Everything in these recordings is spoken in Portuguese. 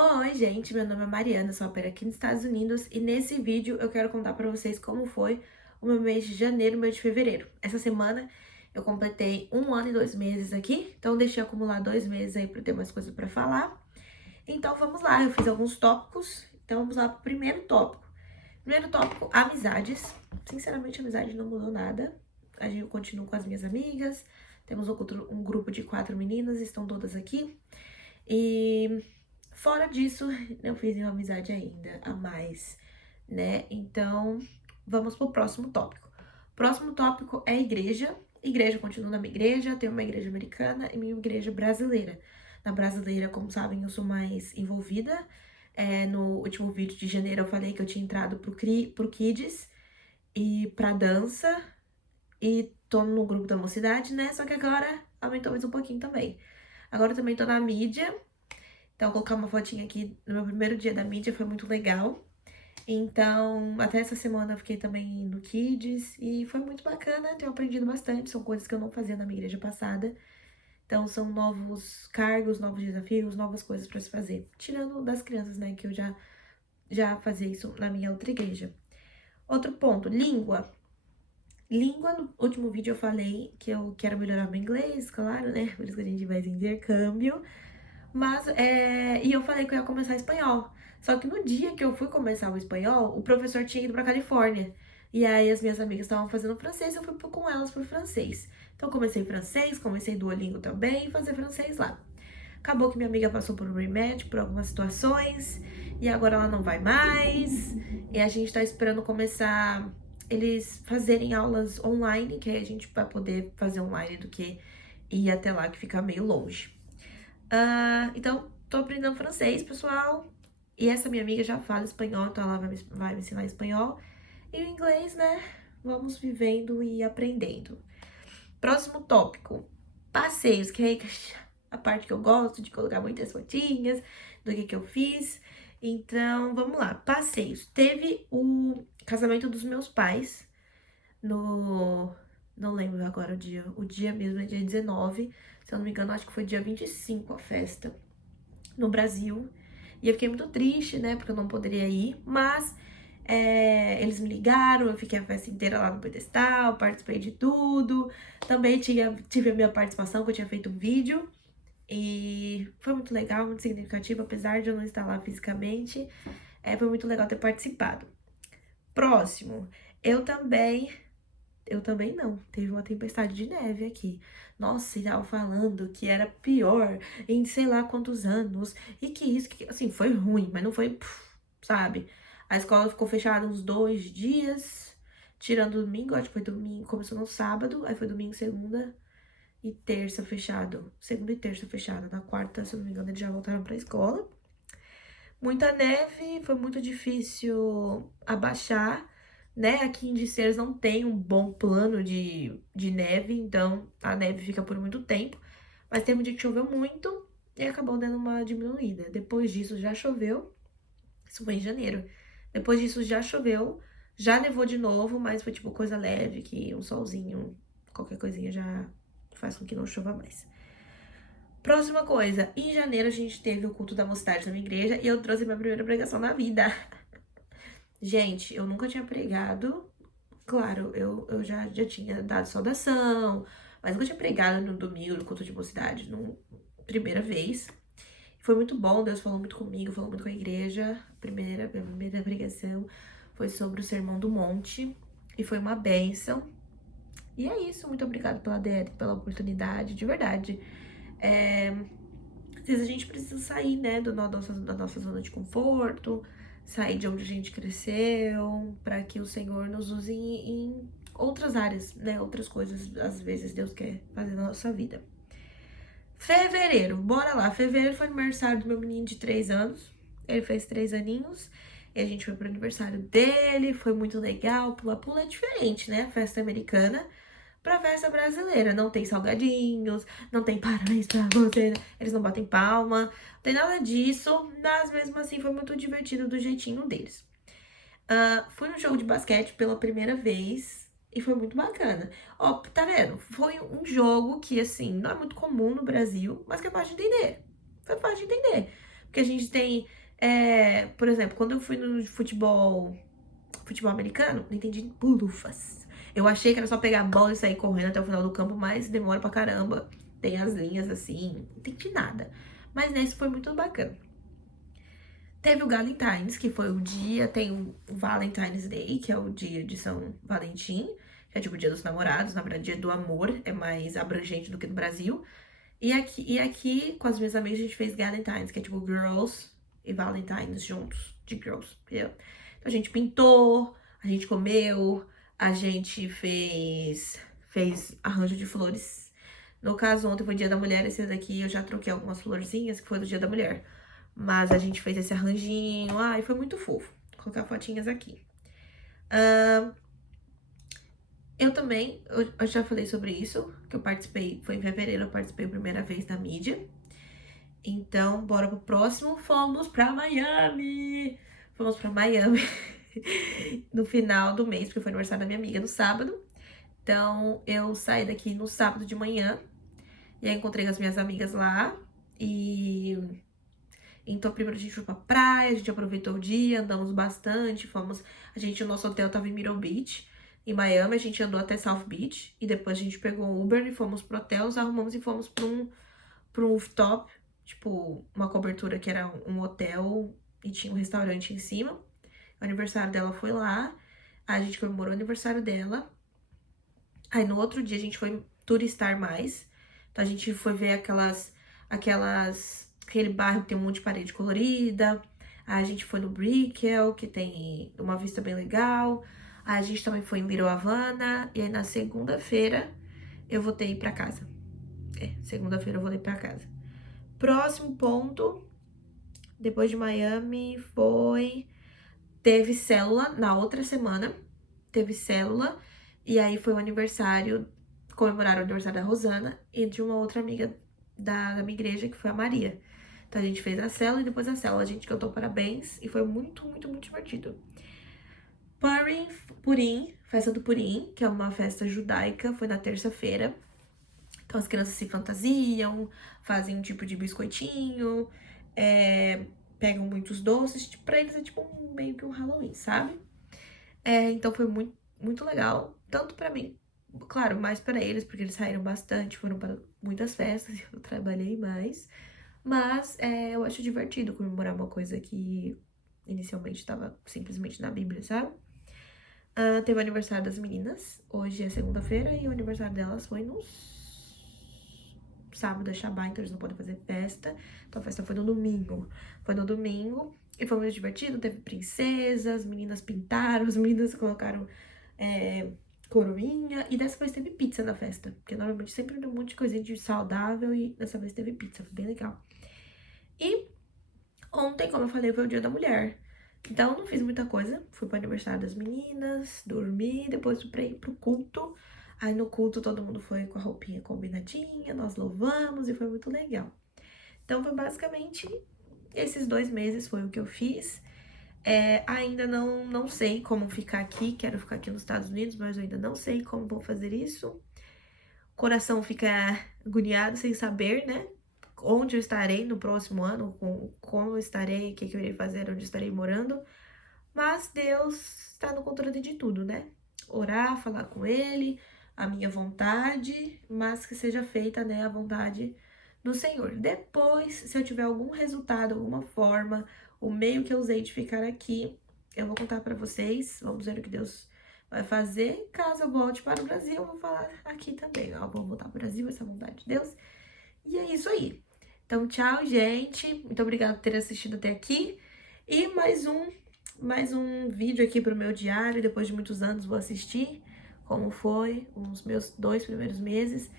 Oi, gente, meu nome é Mariana, sou au pair aqui nos Estados Unidos e nesse vídeo eu quero contar pra vocês como foi o meu mês de janeiro e o mês de fevereiro. Essa semana eu completei 1 ano e 2 meses aqui, então deixei acumular 2 meses aí pra ter mais coisas pra falar. Então vamos lá, eu fiz alguns tópicos, então vamos lá pro primeiro tópico. Primeiro tópico, amizades. Sinceramente, a amizade não mudou nada. A gente continua com as minhas amigas, temos um grupo de 4 meninas, estão todas aqui. E fora disso, não fiz nenhuma amizade ainda a mais, né? Então, vamos pro próximo tópico. Próximo tópico é igreja. Igreja, continuo na minha igreja, tenho uma igreja americana e minha igreja brasileira. Na brasileira, como sabem, eu sou mais envolvida. No último vídeo de janeiro eu falei que eu tinha entrado pro Kids e pra dança. E tô no grupo da mocidade, né? Só que agora aumentou mais um pouquinho também. Agora eu também tô na mídia. Então, colocar uma fotinha aqui no meu primeiro dia da mídia foi muito legal. Então, até essa semana eu fiquei também no Kids e foi muito bacana, tenho aprendido bastante, são coisas que eu não fazia na minha igreja passada. Então, são novos cargos, novos desafios, novas coisas para se fazer. Tirando das crianças, né, que eu já fazia isso na minha outra igreja. Outro ponto, língua. Língua, no último vídeo eu falei que eu quero melhorar meu inglês, claro, né, por isso que a gente vai de intercâmbio. E eu falei que eu ia começar espanhol. Só que no dia que eu fui começar o espanhol, o professor tinha ido pra Califórnia. E aí as minhas amigas estavam fazendo francês, eu fui com elas pro francês. Então comecei francês, comecei Duolingo também, e fazer francês lá. Acabou que minha amiga passou por um rematch, por algumas situações, e agora ela não vai mais. E a gente tá esperando começar eles fazerem aulas online, que aí a gente vai poder fazer online do que ir até lá, que fica meio longe. Então, tô aprendendo francês, pessoal. E essa minha amiga já fala espanhol, então ela vai me ensinar espanhol. E o inglês, né? Vamos vivendo e aprendendo. Próximo tópico: passeios, que é a parte que eu gosto de colocar muitas fotinhas do que eu fiz. Então, vamos lá. Passeios. Teve o casamento dos meus pais no. Não lembro agora o dia. O dia mesmo é dia 19. Se eu não me engano, acho que foi dia 25 a festa no Brasil. E eu fiquei muito triste, né? Porque eu não poderia ir. Mas eles me ligaram, eu fiquei a festa inteira lá no pedestal, participei de tudo. Também tive a minha participação, que eu tinha feito um vídeo. E foi muito legal, muito significativo, apesar de eu não estar lá fisicamente. Foi muito legal ter participado. Próximo, eu também não, teve uma tempestade de neve aqui. Nossa, e tava falando que era pior em sei lá quantos anos. E que isso, que assim, foi ruim, mas não foi, sabe? A escola ficou fechada uns 2 dias, tirando domingo, acho que foi domingo, começou no sábado, aí foi domingo, segunda e terça fechado. Segunda e terça fechada. Na quarta, se eu não me engano, eles já voltaram pra escola. Muita neve, foi muito difícil abaixar, né? Aqui em Diceiros não tem um bom plano de neve, então a neve fica por muito tempo. Mas teve um dia que choveu muito e acabou dando uma diminuída. Depois disso já choveu, isso foi em janeiro. Depois disso já choveu, já nevou de novo, mas foi tipo coisa leve, que um solzinho, qualquer coisinha já faz com que não chova mais. Próxima coisa, em janeiro a gente teve o culto da mocidade na minha igreja e eu trouxe minha primeira pregação na vida. Gente, eu nunca tinha pregado, claro, eu já tinha dado saudação, mas nunca tinha pregado no domingo no culto de mocidade, primeira vez. Foi muito bom, Deus falou muito comigo, falou muito com a igreja. Minha primeira pregação foi sobre o Sermão do Monte e foi uma bênção. E é isso, muito obrigada pela DL, pela oportunidade, de verdade. Às vezes a gente precisa sair, né, da nossa zona de conforto, sair de onde a gente cresceu, para que o Senhor nos use em outras áreas, né, outras coisas, às vezes Deus quer fazer na nossa vida. Fevereiro, bora lá. Fevereiro foi aniversário do meu menino de 3 anos, ele fez 3 aninhos, e a gente foi pro aniversário dele, foi muito legal, pula-pula é diferente, né, festa americana pra festa brasileira. Não tem salgadinhos, não tem parabéns pra você, eles não batem palma, não tem nada disso, mas mesmo assim foi muito divertido do jeitinho deles. Fui no jogo de basquete pela primeira vez e foi muito bacana. Ó, tá vendo? Foi um jogo que, assim, não é muito comum no Brasil, mas que é fácil de entender. Foi fácil de entender. Porque a gente tem, por exemplo, quando eu fui no futebol americano, não entendi bulufas. Eu achei que era só pegar a bola e sair correndo até o final do campo, mas demora pra caramba. Tem as linhas assim, não entendi nada. Mas nesse foi muito bacana. Teve o Galentine's, que foi o dia, tem o Valentine's Day, que é o dia de São Valentim, que é tipo o dia dos namorados, na verdade, dia do amor, é mais abrangente do que no Brasil. E aqui, com as minhas amigas, a gente fez Galentine's, que é tipo Girls e Valentine's juntos, de Girls, entendeu? Então a gente pintou, a gente comeu, a gente fez arranjo de flores. No caso, ontem foi Dia da Mulher, esse daqui eu já troquei algumas florzinhas, que foi do Dia da Mulher. Mas a gente fez esse arranjinho, ai, foi muito fofo. Vou colocar fotinhas aqui. Eu também, eu já falei sobre isso, que eu participei, foi em fevereiro, eu participei a primeira vez da mídia. Então, bora pro próximo. Fomos pra Miami! Fomos pra Miami no final do mês, porque foi aniversário da minha amiga no sábado. Então, eu saí daqui no sábado de manhã. E aí, encontrei as minhas amigas lá. E então, primeiro a gente foi pra praia, a gente aproveitou o dia, andamos bastante, o nosso hotel tava em Myrtle Beach, em Miami, a gente andou até South Beach, e depois a gente pegou um Uber e fomos pro hotel, nos arrumamos e fomos pra um rooftop, tipo, uma cobertura que era um hotel e tinha um restaurante em cima. O aniversário dela foi lá, a gente comemorou o aniversário dela, aí no outro dia a gente foi turistar mais, então a gente foi ver aquele bairro que tem um monte de parede colorida. A gente foi no Brickell, que tem uma vista bem legal. A gente também foi em Little Havana. E aí na segunda-feira eu voltei pra casa. Segunda-feira eu voltei pra casa. Próximo ponto, depois de Miami, teve célula na outra semana. Teve célula. E aí foi o aniversário, comemoraram o aniversário da Rosana e de uma outra amiga da minha igreja, que foi a Maria. Então a gente fez a célula e depois da célula a gente cantou parabéns e foi muito, muito, muito divertido. Purim, festa do Purim, que é uma festa judaica, foi na terça-feira. Então as crianças se fantasiam, fazem um tipo de biscoitinho, pegam muitos doces, pra eles é tipo meio que um Halloween, sabe? Então foi muito, muito legal, tanto pra mim, claro, mais pra eles, porque eles saíram bastante, foram para muitas festas, eu trabalhei mais. Mas eu acho divertido comemorar uma coisa que inicialmente estava simplesmente na Bíblia, sabe? Teve o aniversário das meninas, hoje é segunda-feira, e o aniversário delas foi no sábado, é Shabbat, então eles não podem fazer festa. Então a festa foi no domingo. Foi no domingo e foi muito divertido, teve princesas, meninas pintaram, as meninas colocaram coroinha, e dessa vez teve pizza na festa, porque normalmente sempre tem um monte de coisinha de saudável e dessa vez teve pizza, foi bem legal. E ontem, como eu falei, foi o Dia da Mulher. Então, eu não fiz muita coisa. Fui pro aniversário das meninas, dormi, depois fui pra ir pro culto. Aí no culto todo mundo foi com a roupinha combinadinha, nós louvamos e foi muito legal. Então, foi basicamente esses 2 meses foi o que eu fiz. Ainda não sei como ficar aqui, quero ficar aqui nos Estados Unidos, mas eu ainda não sei como vou fazer isso. O coração fica agoniado sem saber, né? Onde eu estarei no próximo ano, como eu estarei, o que eu irei fazer, onde eu estarei morando. Mas Deus está no controle de tudo, né? Orar, falar com Ele, a minha vontade, mas que seja feita, né, a vontade do Senhor. Depois, se eu tiver algum resultado, alguma forma, o meio que eu usei de ficar aqui, eu vou contar pra vocês. Vamos ver o que Deus vai fazer. Caso eu volte para o Brasil, eu vou falar aqui também. Eu vou voltar para o Brasil, essa é a vontade de Deus. E é isso aí. Então, tchau, gente. Muito obrigada por ter assistido até aqui. E mais um vídeo aqui pro meu diário. Depois de muitos anos vou assistir como foi os meus 2 primeiros meses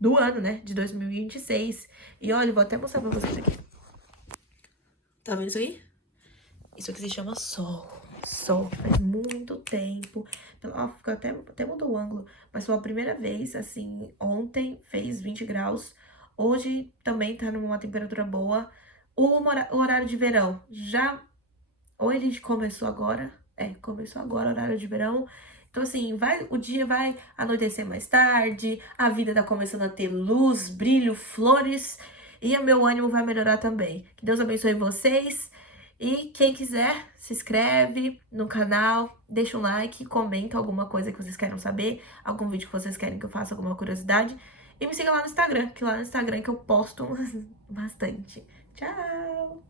do ano, né? De 2026. E olha, vou até mostrar pra vocês aqui. Tá vendo isso aí? Isso aqui se chama sol. Sol, faz muito tempo. Então, ó, ficou até mudou o ângulo. Mas foi a primeira vez, assim, ontem fez 20 graus. Hoje também tá numa temperatura boa. O horário de verão ou ele começou agora. Começou agora o horário de verão. Então, assim, o dia vai anoitecer mais tarde. A vida tá começando a ter luz, brilho, flores. e o meu ânimo vai melhorar também. Que Deus abençoe vocês. E quem quiser, se inscreve no canal, deixa um like, comenta alguma coisa que vocês querem saber, algum vídeo que vocês querem que eu faça, alguma curiosidade. E me siga lá no Instagram, que lá no Instagram que eu posto bastante. Tchau!